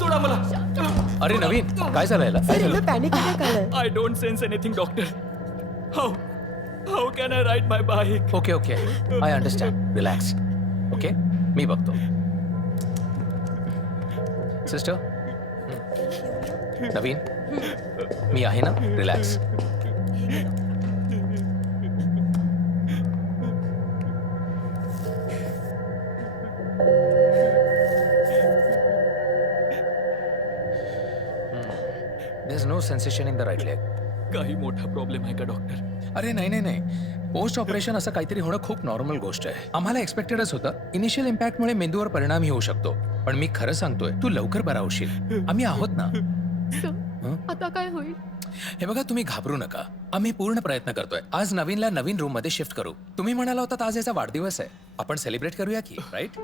सोडा मला. अरे नवीन, काय झालं याला? काय झालं? पॅनिक अटॅक आलाय. I don't sense anything, doctor. How can I ride my bike? Okay okay, I understand. Relax. Okay, मी बघतो. सिस्टर, नवीन, मी आहे ना. Relax. There's no sensation in the right leg. काही मोठा प्रॉब्लेम आहे का डॉक्टर? अरे नाही नाही नाही, पोस्ट ऑपरेशन असं काहीतरी होणं खूप नॉर्मल गोष्ट आहे. आम्हाला एक्सपेक्टेडच होतं. इनिशियल इम्पॅक्टमुळे मेंदूवर परिणामही होऊ शकतो, पण मी खरं सांगतोय, तू लवकर बरा होशील. आम्ही आहोत ना. आता काय होईल? हे बघा, तुम्ही घाबरू नका. आम्ही पूर्ण प्रयत्न करतोय. आज नवीनला नवीन रूम मध्ये शिफ्ट करू. तुम्ही म्हणाला होता आज याचा वाढदिवस आहे, आपण सेलिब्रेट करूया की, राईट?